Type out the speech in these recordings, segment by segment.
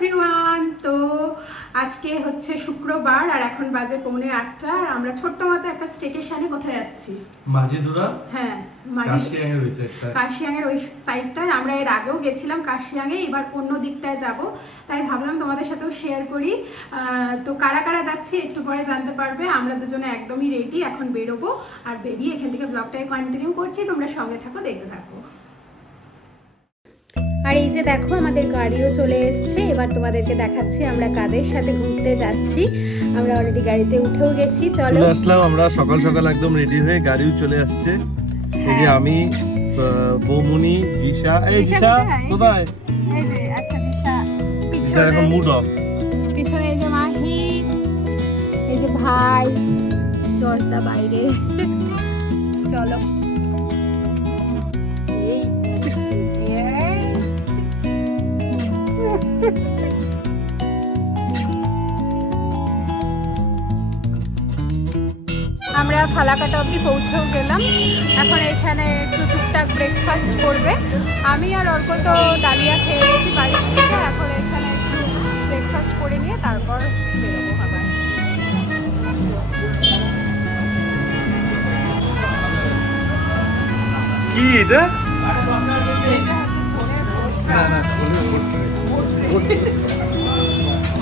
Everyone. তো আজকে হচ্ছে শুক্রবার আর এখন বাজে 7:45 আর আমরা ছোট্ট মতো একটা স্টেকেশনে কোথায় যাচ্ছি? মাঝিধরা। হ্যাঁ, কাশিয়াঙের ওই সাইডটা। কাশিয়াঙের ওই সাইডটায় আমরা এর আগেও গেছিলাম কাশিয়াঙে, এবার অন্য দিকটায় যাব, তাই ভাবলাম তোমাদের সাথেও শেয়ার করি। তো কারা কারা যাচ্ছি একটু পরে জানতে পারবে। আমরা দুজনে একদমই রেডি, এখন বেরোবো আর বেরিয়ে এখান থেকে ব্লগটাকে কন্টিনিউ করছি। তোমরা সঙ্গে থাকো, দেখতে থাকো। আর এই যে দেখো আমাদের গাড়িও চলে এসেছে, এবার তোমাদেরকে দেখাচ্ছি আমরা কাদের সাথে ঘুরতে যাচ্ছি। আমরা অলরেডি গাড়িতে উঠেও গেছি, চলো আসলাম আমরা সকাল সকাল একদম রেডি হয়ে, গাড়িও চলে আসছে। এই যে আমি, বৌমনি, জিশা। এই জিশা কোথায়? এই যে আচ্ছা জিশা জিশা এখন মুড অফ। পিছনে এই যে মাহি, এই যে ভাই, জর্দা বাইরে। চলো এই আমরা ফালাকাটা অবধি পৌঁছেও গেলাম। এখন এখানে একটু টুকটাক ব্রেকফাস্ট করবে। আমি আর অর্ক তো ডালিয়া খেয়ে এসেছি বাড়ির থেকে, এখন এখানে একটু ব্রেকফাস্ট করে নিয়ে তারপর বেরোবো আবার। কি এটা?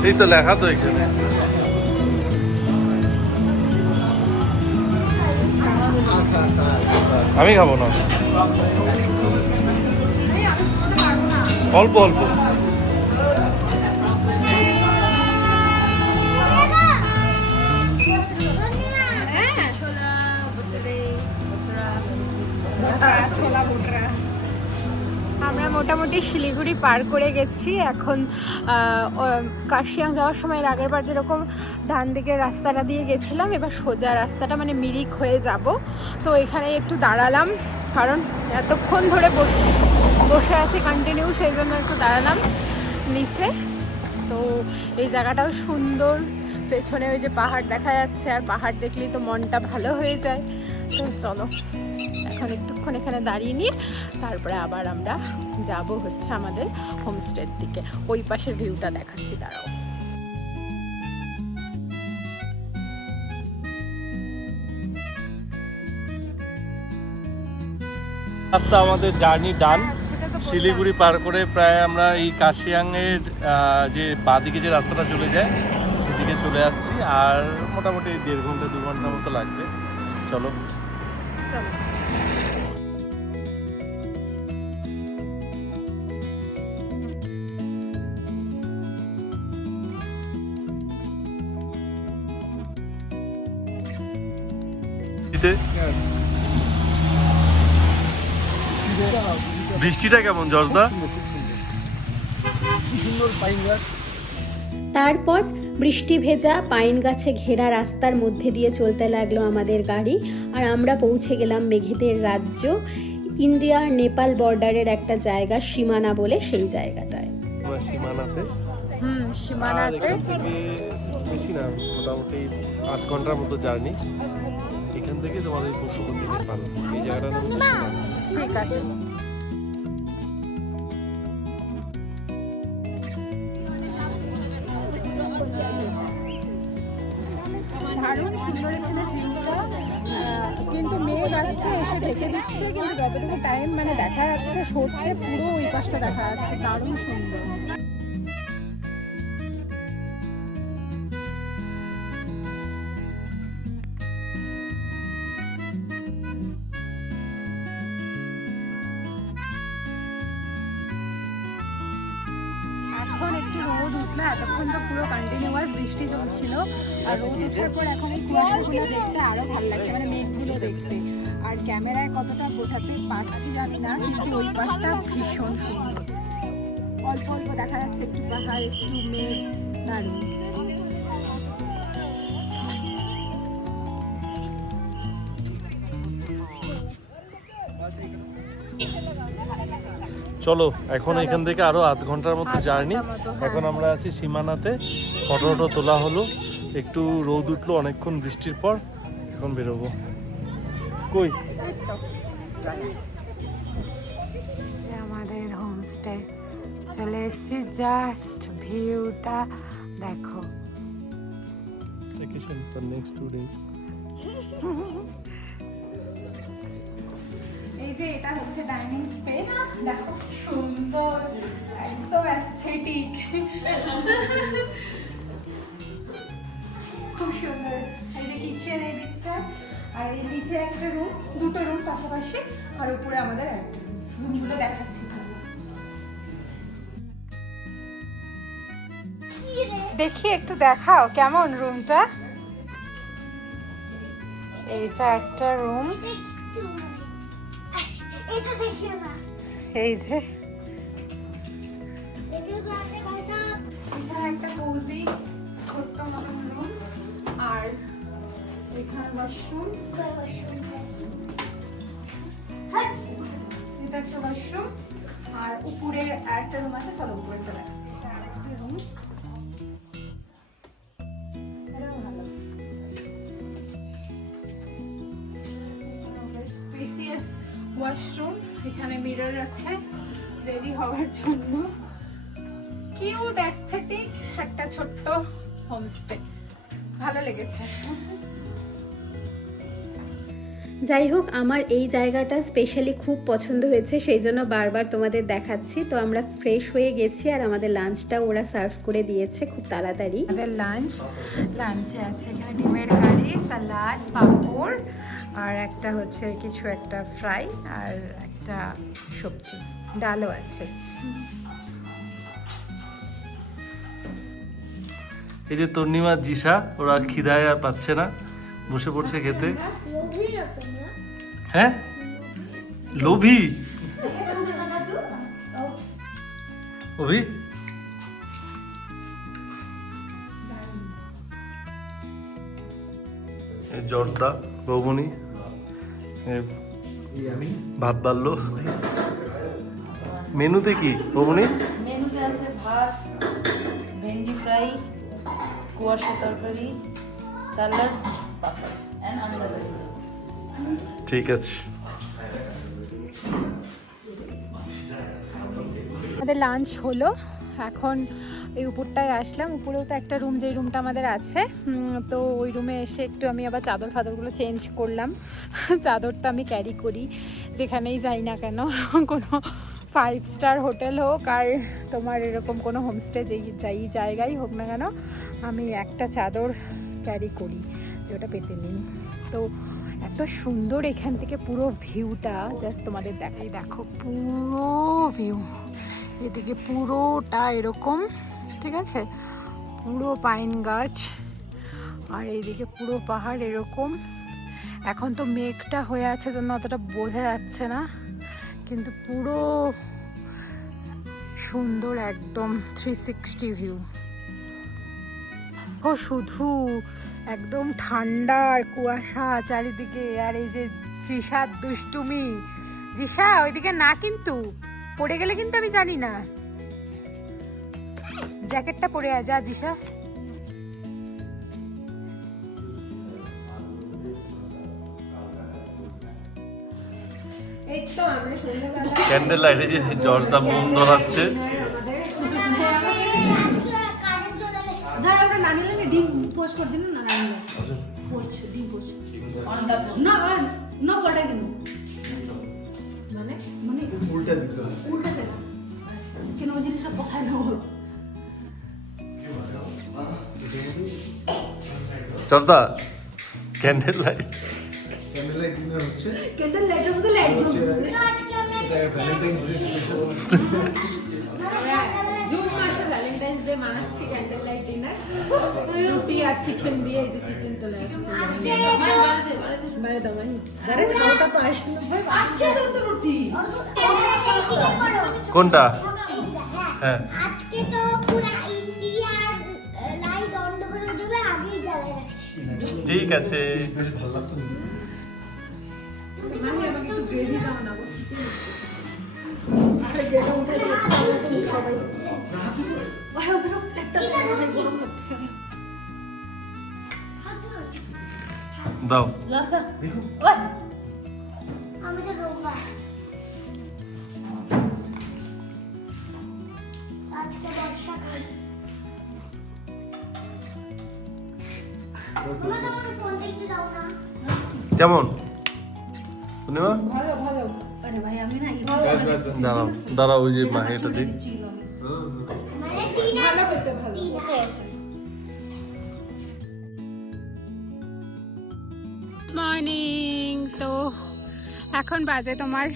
এই তো লেখা তো এখানে। আমি খাবো না, অল্প অল্প। আমরা মোটামুটি শিলিগুড়ি পার করে গেছি। এখন কাশিয়াং যাওয়ার সময় এর আগের বার যেরকম ডান দিকের রাস্তাটা দিয়ে গেছিলাম, এবার সোজা রাস্তাটা মানে মিরিক হয়ে যাব। তো এখানে একটু দাঁড়ালাম, কারণ এতক্ষণ ধরে বসে আছি কন্টিনিউ, সেই জন্য একটু দাঁড়ালাম নিচে। তো এই জায়গাটাও সুন্দর, পেছনে ওই যে পাহাড় দেখা যাচ্ছে, আর পাহাড় দেখলেই তো মনটা ভালো হয়ে যায়। তো চলো এখন একটুক্ষণ এখানে দাঁড়িয়ে নিয়ে তারপরে আবার আমরা যাব হচ্ছে আমাদের হোমস্টের দিকে। ওই পাশের ভিউটা দেখাচ্ছি, দাঁড়াও। রাস্তা আমাদের জার্নি ডান। শিলিগুড়ি পার করে প্রায় আমরা এই কাশিয়াংয়ের যে বাঁদিকে যে রাস্তাটা চলে যায় সেদিকে চলে আসছি। আর মোটামুটি 1.5 ঘন্টা 2 ঘন্টার মতো লাগবে। চলো। বৃষ্টিটা কেমন জর্দা? তারপর বৃষ্টি ভেজা পাইন গাছে ঘেরা রাস্তার মধ্যে দিয়ে চলতে লাগলো আমাদের গাড়ি, আর আমরা পৌঁছে গেলাম মেঘেদের রাজ্য, ইন্ডিয়া আর নেপাল বর্ডারের একটা জায়গা সীমানা বলে, সেই জায়গাটায়। সীমানাতে সীমানাতে বেশি না, মোটামুটি 8 ঘন্টার মতো জার্নি। এখান থেকে তোমাদের পশুপতি নেপাল, এই জায়গাটার নাম হচ্ছে সীমানা। ঠিক আছে। দারুণ সুন্দর এখানে ভিউটা, কিন্তু মেঘ আসছে এসে ঢেকে দিচ্ছে, কিন্তু যতটুকু টাইম মানে দেখা যাচ্ছে সরছে, পুরো ওই পাশটা দেখা যাচ্ছে, দারুণ সুন্দর। এখন একটু রোদ উঠলো, এতক্ষণ তো পুরো কন্টিনিউয়াস বৃষ্টি চলছিল, আর রোদ ওঠার পর এখন এই কুয়াশাগুলো দেখতে আরো ভালো লাগছে, মানে মেঘগুলো দেখতে। আর ক্যামেরায় কতটা বোঝাতে পারছি জানি না, কিন্তু ওই পাশটা ভীষণ সুন্দর, অল্প অল্প দেখা যাচ্ছে একটু পাহাড় একটু মেঘ, দারুণ। চলো এখন এখান থেকে আরো 8 ঘন্টার মতো জার্নি। এখন আমরা আছি সীমানাতে, ফটো তোলা হলো, একটু রোদ উঠলো অনেকক্ষণ বৃষ্টির পর, এখন বেরোবো। কই আমাদের হোমস্টে চলে এসেছি, জাস্ট ভিউটা দেখো। Vacation for next 2 days. এই যে এটা হচ্ছে ডাইনিং স্পেস, দেখো সুন্দর, একদম অ্যাস্থেটিক, খুব সুন্দর। এই যে কিচেন এই দিকটা, আর এই নিচে একটা রুম, দুটো রুম পাশাপাশি, আর উপরে আমাদের একটা রুম। রুমগুলো দেখাচ্ছি চলো। দেখি একটু দেখাও কেমন রুমটা। এইটা একটা রুম, এই যে এখানে একটা কোজি ছোট্ট মতন রুম, আর এখানে ওয়াশরুম, এটা একটা ওয়াশরুম, আর উপরের একটা রুম আছে, চলো উপরেরটা দেখাচ্ছি। আর একটা রুম, স্পেসিয়াস ওয়াশরুম, এখানে মিরর আছে রেডি হওয়ার জন্য। কিউট অ্যাস্থেটিক একটা ছোট্ট হোমস্টে, ভালো লেগেছে। যাই হোক, আমার এই জায়গাটা স্পেশালি খুব পছন্দ হয়েছে, সেই জন্য বারবার তোমাদের দেখাচ্ছি। তো আমরা ফ্রেশ হয়ে গেছি, আর আমাদের লাঞ্চটা ওরা সার্ভ করে দিয়েছে খুব তাড়াতাড়ি। আমাদের লাঞ্চে আছে এখানে ডিমের কারি, সালাড, পাঁপড়, আর একটা হচ্ছে কিছু একটা ফ্রাই, আর একটা সবজি, ডালও আছে। এই যে তর্ণিমা, জিসা, ওরা খিদায় আর পাচ্ছে না, বসে পড়ছে খেতে। হ্যাঁ, লোভী অভি। জর্দা বৌমনি, ভাত বাড়লো। মেনুতে কি বৌমনি? মেনুতে আছে ভাত, ভেন্ডি ফ্রাই, কুয়াশা তরকারি, স্যালাড, পাপড় এন্ড আন্ডা কারি। ঠিক আছে। আমাদের লাঞ্চ হলো, এখন এই উপরটায় আসলাম। উপরেও তো একটা রুম, যেই রুমটা আমাদের আছে, তো ওই রুমে এসে একটু আমি আবার চাদর ফাদরগুলো চেঞ্জ করলাম। চাদরটা আমি ক্যারি করি যেখানেই যাই না কেন, কোনো 5 স্টার হোটেল হোক আর তোমার এরকম কোনো হোমস্টে যেই জায়গায় হোক না কেন, আমি একটা চাদর ক্যারি করি যে ওটা পেতে নিই। তো এত সুন্দর এখান থেকে পুরো ভিউটা, জাস্ট তোমাদের দেখাই, দেখো পুরো ভিউ, এদিকে পুরোটা এরকম, ঠিক আছে, পুরো পাইন গাছ, আর এইদিকে পুরো পাহাড় এরকম। এখন তো মেঘটা হয়ে আছে জন্য অতটা বোঝা যাচ্ছে না, কিন্তু পুরো সুন্দর একদম 360 ভিউ। ও শুধু একদম ঠান্ডা আর কুয়াশা চারিদিকে, আর এই যে জিসার দুষ্টুমি। জিসা ওইদিকে না, কিন্তু পড়ে গেলে কিন্তু আমি জানি না। জ্যাকেটটা পরে যা জিসা। এই তো আমরা সন্ধ্যাবেলা ক্যান্ডেল লাইটে যে জর্জদা বোম ধরাচ্ছে। আমরা নানিলে ডিম পোস্ট করে দিন না, নানিলে পোস্ট ডিম পোস্ট অন্ডা না না পড়াই দিন, মানে মানে উল্টা দিতে উল্টা দেন কেন, ওই জিনিসটা কোথায় না বল। জর্জদা ক্যান্ডেল লাইট, ডিনার হচ্ছে ক্যান্ডেল লাইটের মধ্যে লাইট জ্বলছে। আজকে আমরা ভ্যালেন্টাইন্স ডে স্পেশাল জুন মাসে ভ্যালেন্টাইন্স ডে মানাচ্ছি, ক্যান্ডেল লাইট ডিনার, রুটি আর চিকেন দিয়ে। এই যে চিকেন চলে আসছে, বাইরে দাও ভাই, আরে খাওয়াটা তো আসছে না ভাই, আসছে তো রুটি। কোনটা? হ্যাঁ, আজকে তো পুরো ইন্ডিয়ার লাইট অন্ধ করে দেবে, আগেই জ্বালিয়ে রাখছি। ঠিক আছে। বেশ ভালো লাগতো। আমি আমাকে একটু গ্রেভি দাও না, চিকেন। আরে যেটা উঠে যাচ্ছে আমরা তো খাবাই। ভাই ওটা একটা গরম লাগছে। দাও। রাস্তা দেখো ওই আমাদের রোববার তোমাদের আমার ফোনটা একটু দাও না। কেমন পূর্ণিমা? ভালো ভালো। আরে ভাই আমি না দাঁড়াও দাঁড়াও, ওই যে মাহে এটা দিই। মানে তিন ভালো হতে ভালো হতে আছে। মর্নিং। তো এখন বাজে তোমার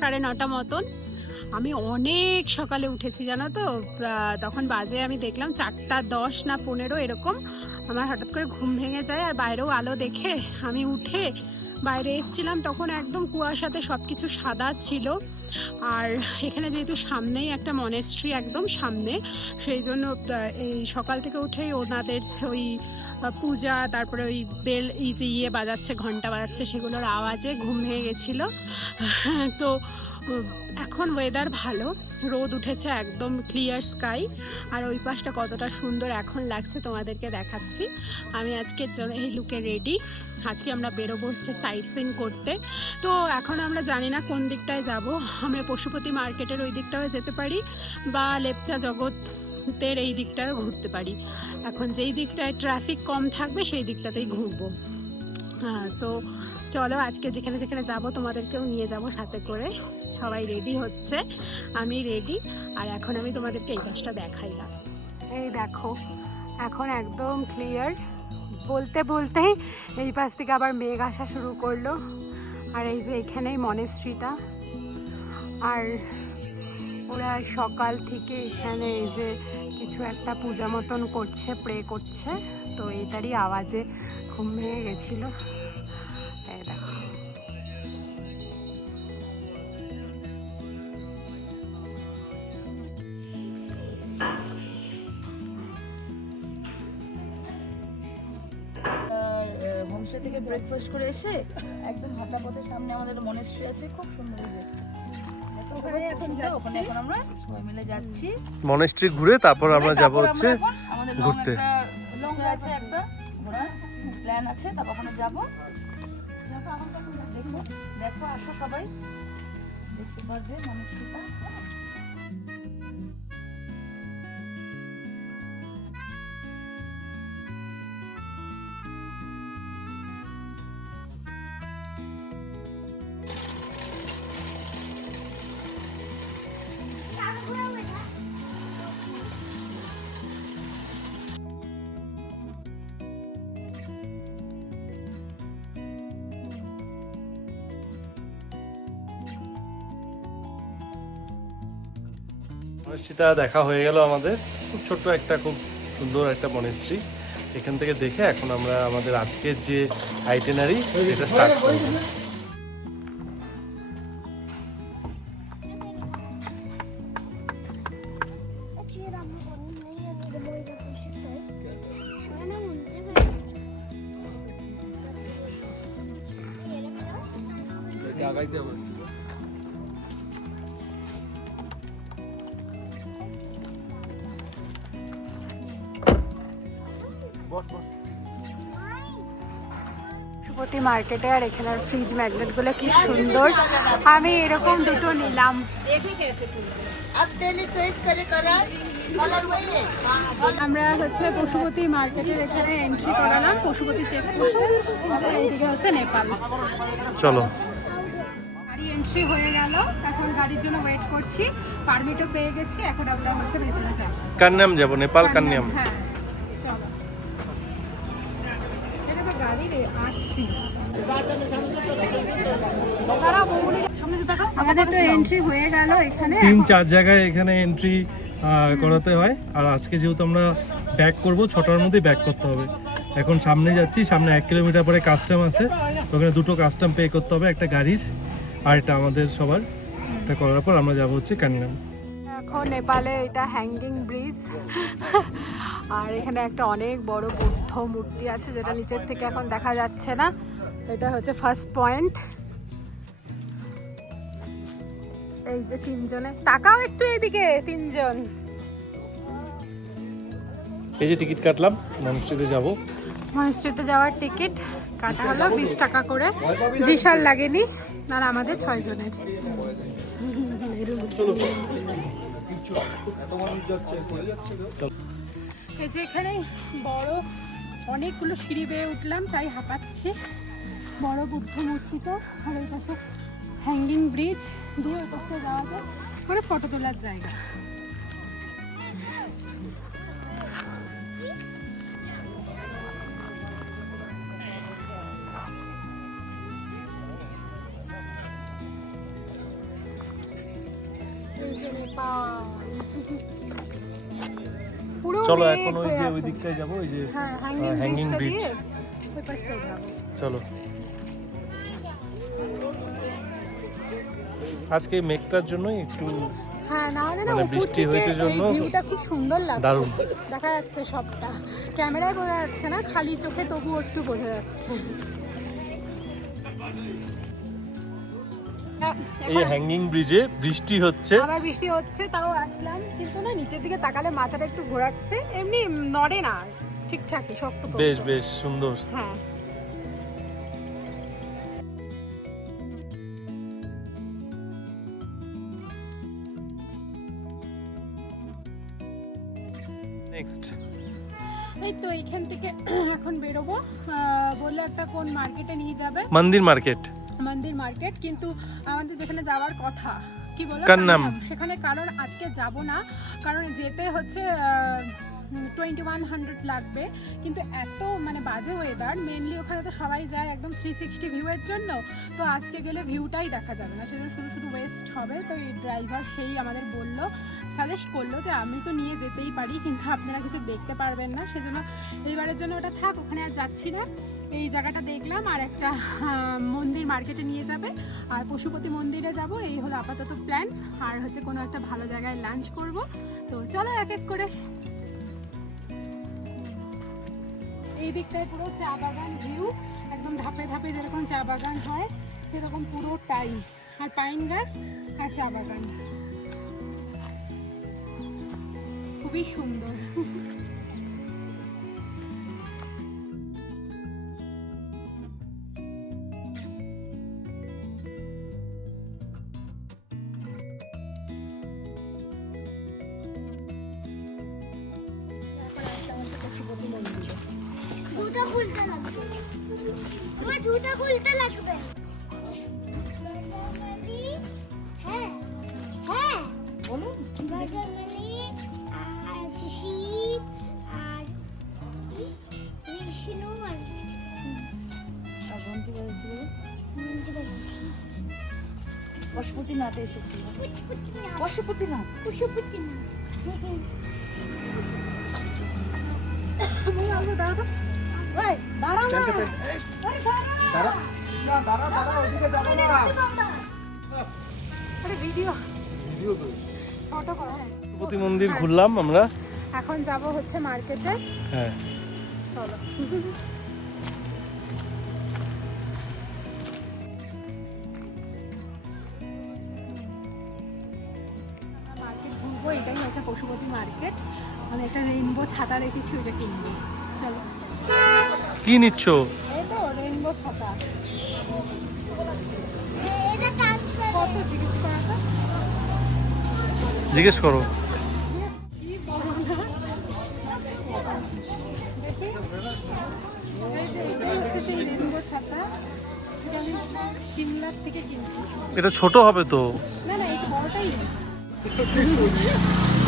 9:30 মতন। আমি অনেক সকালে উঠেছি জানো তো, তখন বাজে আমি দেখলাম 4:10 না 15 এরকম। আমার হঠাৎ করে ঘুম ভেঙে যায়, আর বাইরেও আলো দেখে আমি উঠে বাইরে এসেছিলাম, তখন একদম কুয়াশাতে সব কিছু সাদা ছিল। আর এখানে যেহেতু সামনেই একটা মনেস্ট্রি, একদম সামনে, সেই জন্য এই সকাল থেকে উঠেই ওনাদের ওই পূজা, তারপরে ওই বেল, এই যে বাজাচ্ছে, ঘন্টা বাজাচ্ছে, সেগুলোর আওয়াজে ঘুম ভেঙে গেছিলো। তো এখন ওয়েদার ভালো, রোদ উঠেছে, একদম ক্লিয়ার স্কাই। আর ওই পাশটা কতটা সুন্দর এখন লাগছে তোমাদেরকে দেখাচ্ছি। আমি আজকের জন্য এই লুকে রেডি। আজকে আমরা বেরোবো হচ্ছে সাইট সিং করতে। তো এখন আমরা জানি না কোন দিকটায় যাব। আমরা পশুপতি মার্কেটের ওই দিকটাও যেতে পারি, বা লেপচা জগতের এই দিকটাও ঘুরতে পারি। এখন যেই দিকটায় ট্রাফিক কম থাকবে সেই দিকটাতেই ঘুরবো। তো চলো, আজকে যেখানে যেখানে যাব তোমাদেরকেও নিয়ে যাব সাথে করে। সবাই রেডি হচ্ছে, আমি রেডি। আর এখন আমি তোমাদেরকে এই পাশটা দেখাইলাম। এই দেখো, এখন একদম ক্লিয়ার। বলতে বলতেই এই পাশ থেকে আবার মেঘ আসা শুরু করলো। আর এই যে এখানেই মনেস্ট্রিটা। আর ওরা সকাল থেকে এখানে এই যে কিছু একটা পূজা মতন করছে, প্রে করছে। তো এটারই আওয়াজে ঘুম ভেঙে গেছিলো। এই দেখো, হোমস্টে থেকে ব্রেকফাস্ট করে এসে একদম হাঁটা পথের সামনে আমাদের মনেস্ট্রি আছে, খুব সুন্দর। ওখানে এখন আমরা সবাই মিলে যাচ্ছি মনেস্ট্রি ঘুরে তারপর আমরা যাব হচ্ছে আমাদের ঘুরতে। লং আছে, একটা ঘোরার প্ল্যান আছে, তারপর ওখানে যাবো। দেখো দেখো, আসো সবাই, দেখতে পারবে মনেস্ট্রিটা। মনেস্ট্রিটা দেখা হয়ে গেল আমাদের। খুব ছোট্ট একটা, খুব সুন্দর একটা মনেস্ট্রি। এখান থেকে দেখে এখন আমরা আমাদের আজকের যে আইটেনারি সেটা স্টার্ট করব। আগাইতে হবে। পশুপতি মার্কেটে। আর এখানের ফ্রিজ ম্যাগনেটগুলো কি সুন্দর, আমি এরকম দুটো নিলাম। আমরা হচ্ছে পশুপতি মার্কেটের এখানে এন্ট্রি করালাম, পশুপতি চেকপোস্টে। এইদিকে হচ্ছে নেপাল। চলো, গাড়ি এন্ট্রি হয়ে গেল, এখন গাড়ির জন্য ওয়েট করছি। পারমিটও পেয়ে গেছি, এখন আমরা হচ্ছে ভেতরে যাব। কান্যাম যাব, নেপাল কান্যাম। হ্যাঁ চলো, এটা তো গাড়ি রে, আসছি। আমাদের তো এন্ট্রি হয়ে গেল এখানে। 3-4 জায়গায় এখানে এন্ট্রি করাতে হয়। আর আজকে যেহেতু আমরা ব্যাক করব, 6টার মধ্যেই ব্যাক করতে হবে। এখন সামনে যাচ্ছি, সামনে 1 কিলোমিটার পরে কাস্টম আছে, ওখানে 2টো কাস্টম পে করতে হবে, একটা গাড়ির আর এটা আমাদের সবার। এটা করার পর আমরা যাব হচ্ছে কান্যাম। এখন নেপালে এটা হ্যাঙ্গিং ব্রিজ। আর এখানে একটা অনেক বড় বুদ্ধ মূর্তি আছে, যেটা নিচের থেকে এখন দেখা যাচ্ছে না। এটা হচ্ছে ফার্স্ট পয়েন্ট। এই যে 3 জনে, তাকাও একটু এদিকে, 3 জন। এই যে টিকিট কাটলাম, মনেস্ট্রিতে যাব। মনেস্ট্রিতে যাওয়ার টিকিট কাটা হলো 20 টাকা করে। জিসার লাগেনি, আর আমাদের 6 জনের। এই যে এখানে বড় অনেকগুলো সিঁড়ি বেয়ে উঠলাম, তাই হাঁপাচ্ছি। বড় বুদ্ধ মূর্তিটা, আর ওই পাশে হ্যাঙ্গিং ব্রিজ দিয়ে ওই পাশে যাওয়া যায়, মানে ফটো তোলার জায়গা। পুরো চলো মেঘ এখন ওই হয়ে যে আছে। ওই দিকটায় যাবো, ওই যে হ্যাঁ, hanging হ্যাঙ্গিং bridge। ব্রিজ দিয়ে ওই পাশটায় যাবো। চলো। আজকে মেঘটার জন্য একটু হ্যাঁ, না হলে না মানে উপর বৃষ্টি থেকে হয়েছে এই জন্য ভিউটা খুব সুন্দর লাগছে। দারুণ। দেখা যাচ্ছে সবটা, ক্যামেরায় বোঝা যাচ্ছে না, খালি চোখে তবু একটু বোঝা যাচ্ছে। এই হ্যাঙ্গিং ব্রিজে বৃষ্টি হচ্ছে। আবার বৃষ্টি হচ্ছে, তাও আসলাম, কিন্তু না নিচের দিকে তাকালে মাথাটা একটু ঘোরাচ্ছে, এমনি নড়ে না, ঠিকঠাকই শক্ত পোক্ত। বেশ বেশ সুন্দর। হ্যাঁ, নেক্সট এই তো এইখান থেকে এখন বেরোবো। বললো একটা কোন মার্কেটে নিয়ে যাবে, মন্দির মার্কেট। মন্দির মার্কেট, কিন্তু আমাদের যেখানে যাওয়ার কথা, কি বলো, কান্নাম। সেখানে কারণ আজকে যাব না, কারণ যেতে হচ্ছে 2100 লাগবে, কিন্তু এত মানে বাজে ওয়েদার, মেনলি ওখানে তো সবাই যায় একদম 360 ভিউয়ের জন্য, তো আজকে গেলে ভিউটাই দেখা যাবে না, সেজন্য শুধু শুধু ওয়েস্ট হবে। তো এই ড্রাইভার সেই আমাদের বললো, সাজেস্ট করলো যে আমি তো নিয়ে যেতেই পারি, কিন্তু আপনারা কিছু দেখতে পারবেন না, সেজন্য এইবারের জন্য ওটা থাক, ওখানে আর যাচ্ছি না। এই জায়গাটা দেখলাম, আর একটা মন্দির মার্কেটে নিয়ে যাবে, আর পশুপতি মন্দিরে যাব, এই হলো আপাতত প্ল্যান। আর হচ্ছে কোনো একটা ভালো জায়গায় লাঞ্চ করব। তো চলো এক এক করে। এই দিকটায় পুরো চা বাগান ভিউ, একদম ধাপে ধাপে যেরকম চা বাগান হয় সেরকম পুরোটাই, আর পাইন গাছ আর চা বাগান, খুবই সুন্দর। জুতো খুলতে লাগবে, আমার জুতো খুলতে লাগবে। হ্যাঁ হ্যাঁ বলুন। বজরঙ্গলি আর শিব আর বিষ্ণু আর আর ঘন্টি বাজছে বলুন। মন্দির বাজছে। পশুপতিনাথ এসেছিল। পুচপুচনা পশুপতিনাথ। পুচপুচনা ভিডিও ফটো করো। পশুপতি মন্দির ঘুরলাম আমরা, এখন যাব হচ্ছে মার্কেটে। হ্যাঁ চলো। মার্কেট ঘুরবো, এটাই হচ্ছে পশুপতি মার্কেট। আমি একটা রেইনবো ছাতা রেখেছি, ওইটা কিনবো। চলো। কি নিচ্ছ? এই তো রেইনবো ছাতা। এটা ট্রান্সফার কত জিজ্ঞেস করা তো? জিজ্ঞেস করো। কি বড় না? দেখি। এই যে এটাই হচ্ছে সেই রেইনবো ছাতা, যেটা আমি সিমলার থেকে কিনছি। এটা ছোট হবে তো। না না, এই বড়টাই নেই।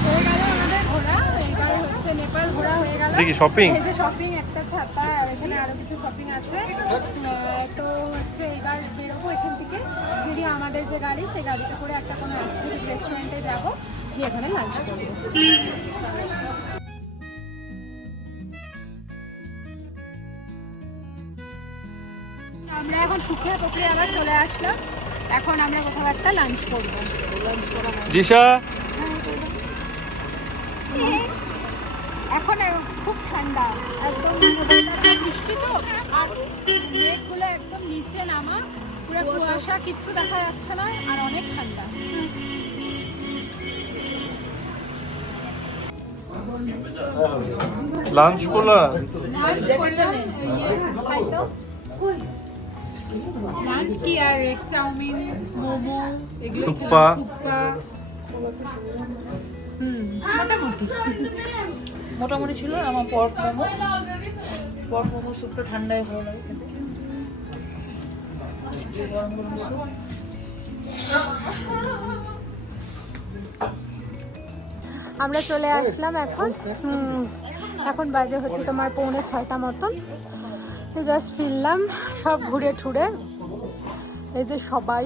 হয়ে গেল আমাদের ঘোরা, এইবারে হচ্ছে নেপাল ঘোরা হয়ে গেল। দেখি শপিং। এই যে শপিং, একটা ছাতা, আর এখানে আরো কিছু শপিং আছে। তো হচ্ছে এবার বেরোবো এখান থেকে, যদি আমাদের যে গাড়ি, সেই গাড়িতে করে একটা কোনো রেস্টুরেন্টে যাবো, গিয়ে এখানে লাঞ্চ করবো। আমরা এখন সুখিয়া পুকুরে আবার চলে আসলাম, এখন আমরা কোথাও একটা লাঞ্চ করবো। লাঞ্চ করা হয়। দিশা এখন খুব ঠান্ডা, একদম বৃষ্টি তো, আর মেঘগুলো একদম নিচে নামা, পুরো কুয়াশা, কিচ্ছু দেখা যাচ্ছে না, আর অনেক ঠান্ডা। লাঞ্চ করলাম। লাঞ্চ করলাম, লাঞ্চ কি আর এগ চাউমিন, মোমো, এগুলো থুপ্পা। মোটামুটি মোটামুটি ছিল আমার পর্ক মোমো। গরম গরম স্যুপটা ঠান্ডায় ভালো লাগে খেতে। গরম গরম স্যুপ। আমরা চলে আসলাম এখন। এখন বাজে হচ্ছে তোমার 5:45 মতন। জাস্ট ফিরলাম সব ঘুরে ঠুরে। এই যে সবাই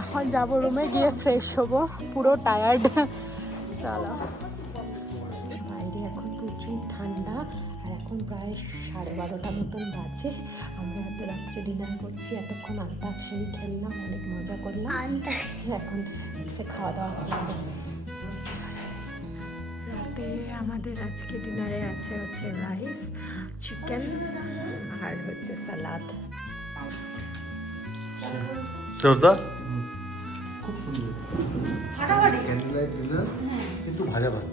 এখন যাবো রুমে গিয়ে ফ্রেশ হবো, পুরো টায়ার্ড। চলো। বাইরে এখন প্রচুর ঠান্ডা আর এখন প্রায় 12:30 মতন বাজে। আমরা এত রাত্রে ডিনার করছি, এতক্ষণ আন্তাক্ষরী খেললাম, অনেক মজা করলাম। এখন হচ্ছে খাওয়া দাওয়া করবো। রাতে আমাদের আজকে ডিনারে আছে হচ্ছে রাইস, চিকেন আর হচ্ছে সালাদ। জোসদা খুব সুন্দর ক্যান্ডেল লাইট ডিনার, কিন্তু ভাজা ভাত।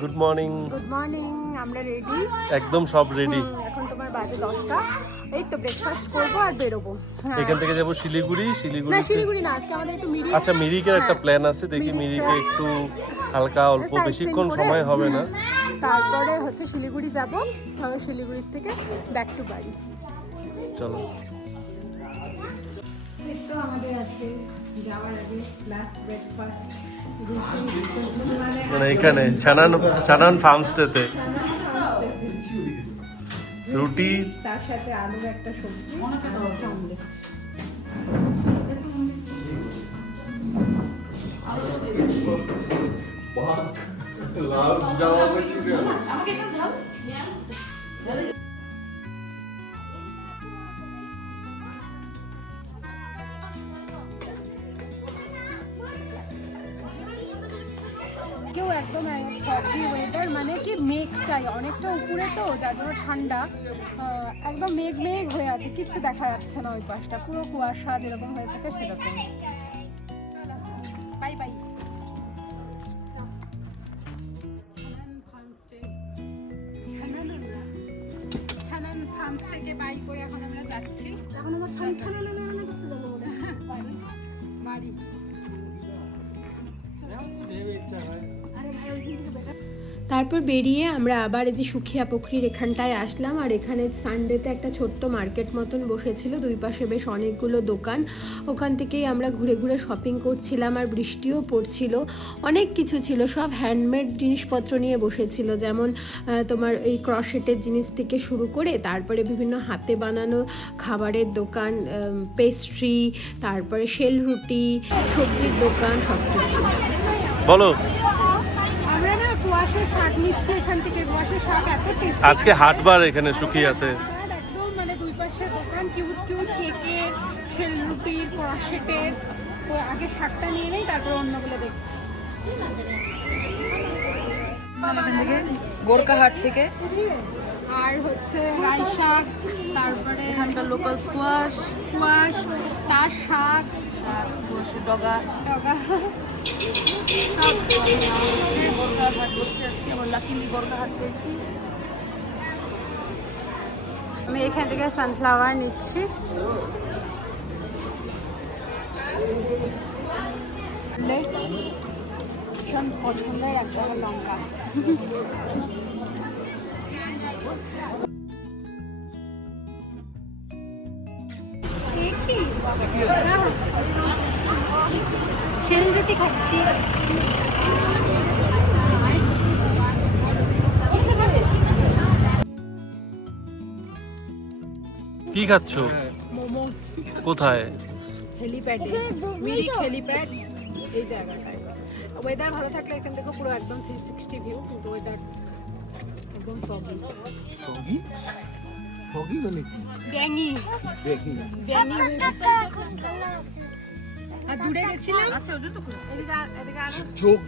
Good morning. গুড মর্নিং, আমরা রেডি। একদম সব রেডি। এখন তোমার বাজে 10টা। এই তো ব্রেকফাস্ট করবো আর বেরোবো। হ্যাঁ। এখান থেকে যাবো শিলিগুড়ি। না শিলিগুড়ি না, আজকে আমাদের একটু মিরিক। আচ্ছা, মিরিকের একটা হ্যাঁ। প্ল্যান আছে, দেখি মিরিকে একটু হালকা অল্প, Sightseeing বেশিক্ষণ করে, সময় হবে না। তারপরে হচ্ছে শিলিগুড়ি যাব, তারপরে শিলিগুড়ির থেকে ব্যাক টু বাড়ি। চলো। এই তো আমাদের আজকে যাওয়ার আগে লাস্ট ব্রেকফাস্ট রুটি, মানে এখানে ছানান ফার্মস্টেতে রুটি, তার সাথে আলুর একটা সবজি আর হচ্ছে অমলেট। কেউ একদম ফগি ওয়েদার, মানে কি মেঘটাই অনেকটা উপরে তো, যার জন্য ঠান্ডা। একদম মেঘ মেঘ হয়ে আছে, কিচ্ছু দেখা যাচ্ছে না ওই পাশটা, পুরো কুয়াশা যেরকম হয়ে থাকে সেরকম। Bye bye. ছানান ফার্মস্টেকে বাই করে এখন আমরা যাচ্ছি। এখন আমরা বাড়ি। তারপর বেরিয়ে আমরা আবার এই যে সুখিয়া পুকুরির এখানটায় আসলাম। আর এখানে সানডেতে একটা ছোট্ট মার্কেট মতন বসেছিল, দুই পাশে বেশ অনেকগুলো দোকান। ওখান থেকেই আমরা ঘুরে ঘুরে শপিং করছিলাম, আর বৃষ্টিও পড়ছিল। অনেক কিছু ছিল, সব হ্যান্ডমেড জিনিসপত্র নিয়ে বসেছিল, যেমন তোমার এই ক্রশেটের জিনিস থেকে শুরু করে তারপরে বিভিন্ন হাতে বানানো খাবারের দোকান, পেস্ট্রি, তারপরে শেল রুটি, সবজির দোকান, সব কিছু। বলো। আমরা না কুয়াশার শাক নিচ্ছি এখান থেকে। কুয়াশার শাক এত টেস্টি। আজকে হাটবার এখানে সুখিয়াতে। একদম মানে দুই পাশে দোকান, কিউট কিউট কেকের, শেল রুটির, ক্রশেটের। তো আগে শাকটা নিয়ে নেই, তারপর অন্যগুলো দেখছি। এখান থেকে গোরকাহাট থেকে, আর হচ্ছে রাই শাক, তারপরে এখানকার লোকাল স্কোয়াশ, তার শাক, স্কোয়াশের ডগা। গোরকাহাট হাট বসছে আজকে, আমরা লাকিলি গোরকাহাট পেয়েছি। আমি এখান থেকে সানফ্লাওয়ার নিচ্ছি। ভীষণ পছন্দের একটা লঙ্কা। শেল রুটি খাচ্ছি। কি খাচ্ছো? মোমোস। কোথায়? হেলিপ্যাডে, মিরিক হেলিপ্যাড এই জায়গাটায়। ওয়েদার ভালো থাকলে এখান থেকে পুরো একদম 360 ভিউ, কিন্তু ওয়েদার একদম ফগি। ফগি ফগি মানে কি? ব্যাঙি দেখি ব্যাঙি। আর দূরে গেছিলাম। আচ্ছা, এদিকে আরো চোখ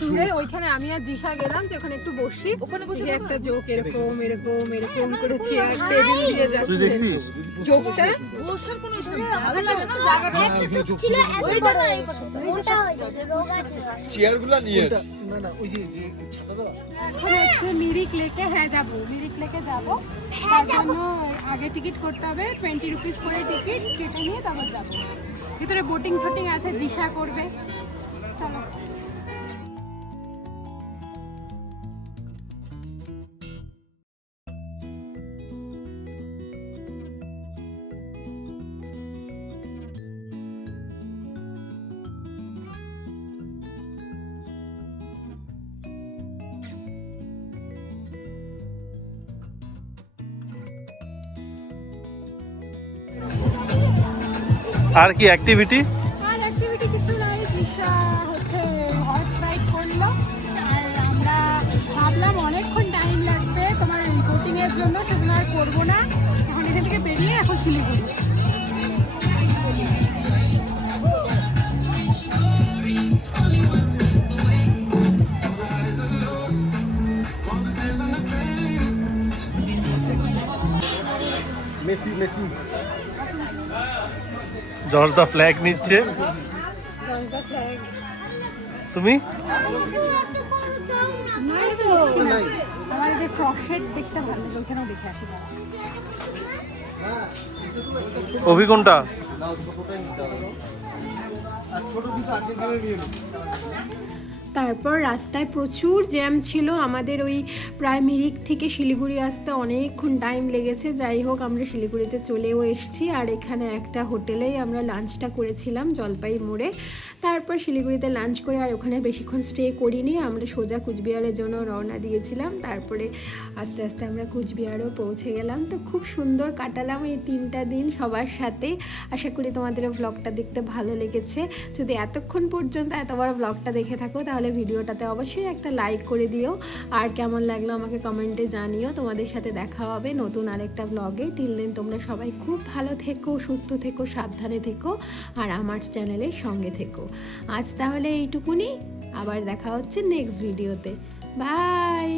দূরে ওইখানে আমি আর জিশা গেলাম যে ওখানে একটু বসি, ওখানে বসে একটা জোক এরকম এরকম এরকম করে চেয়ার টেবিল দিয়ে তুই যাচ্ছে দেখছিস? জোকটা। বসার কোনো ইস্যু নেই, ভালো লাগে না জায়গাটা। একটা টুক ছিল এত বড় মোটা হয়ে যাচ্ছে রোগা ছিল। চেয়ারগুলো নিয়ে এস। না না ওই যে ছাতা দেওয়া এখন হচ্ছে মিরিক লেকে, হ্যাঁ যাবো, মিরিক লেকে যাবো। তার জন্য আগে টিকিট করতে হবে, 20 রুপিস করে টিকিট কেটে নিয়ে তারপর যাবো। ভিতরে বোটিং ফোটিং আছে, জিশা করবে। চলো। আর কি অ্যাক্টিভিটি? আর অ্যাক্টিভিটি কিছু নয়, জিশা হচ্ছে হর্স রাইড করলো। আর আমরা ভাবলাম অনেকক্ষণ টাইম লাগবে তোমার বোটিংয়ের জন্য, সেজন্য আর করবো না। এখন এখান থেকে বেরিয়ে এখন শিলিগুড়ি। মেসি মেসি জর্জ দা ফ্ল্যাগ নিচ্ছে। তুমি? আমার যে ক্রসেট দেখতে ভালো লাগে, ওইখানেও দেখে আসি। অভি কোনটা? আর ছোট দুটো আর্জেন্টিনার নিয়ে নিই। তারপর রাস্তায় প্রচুর জ্যাম ছিল, আমাদের ওই প্রায় মিরিক থেকে শিলিগুড়ি আসতে অনেকক্ষণ টাইম লেগেছে। যাই হোক আমরা শিলিগুড়িতে চলেও এসেছি, আর এখানে একটা হোটেলেই আমরা লাঞ্চটা করেছিলাম জলপাই মোড়ে। তারপর শিলিগুড়িতে লাঞ্চ করে আর ওখানে বেশিক্ষণ স্টে করিনি, আমরা সোজা কুচবিহারের জন্য রওনা দিয়েছিলাম। তারপরে আস্তে আস্তে আমরা কুচবিহারও পৌঁছে গেলাম। তো খুব সুন্দর কাটালাম এই 3টা দিন সবার সাথে। আশা করি তোমাদেরও ব্লগটা দেখতে ভালো লেগেছে। যদি এতক্ষণ পর্যন্ত এত বড় ব্লগটা দেখে থাকো তাহলে ভিডিওটাতে অবশ্যই একটা লাইক করে দিও, আর কেমন লাগলো আমাকে কমেন্টে জানিও। তোমাদের সাথে দেখা হবে নতুন আরেকটা ব্লগে। টিল দেন তোমরা সবাই খুব ভালো থেকো, সুস্থ থেকো, সাবধানে থেকো, আর আমার চ্যানেলের সঙ্গে থেকো। আজ তাহলে এইটুকুনি, আবার দেখা হচ্ছে নেক্সট ভিডিওতে। বাই।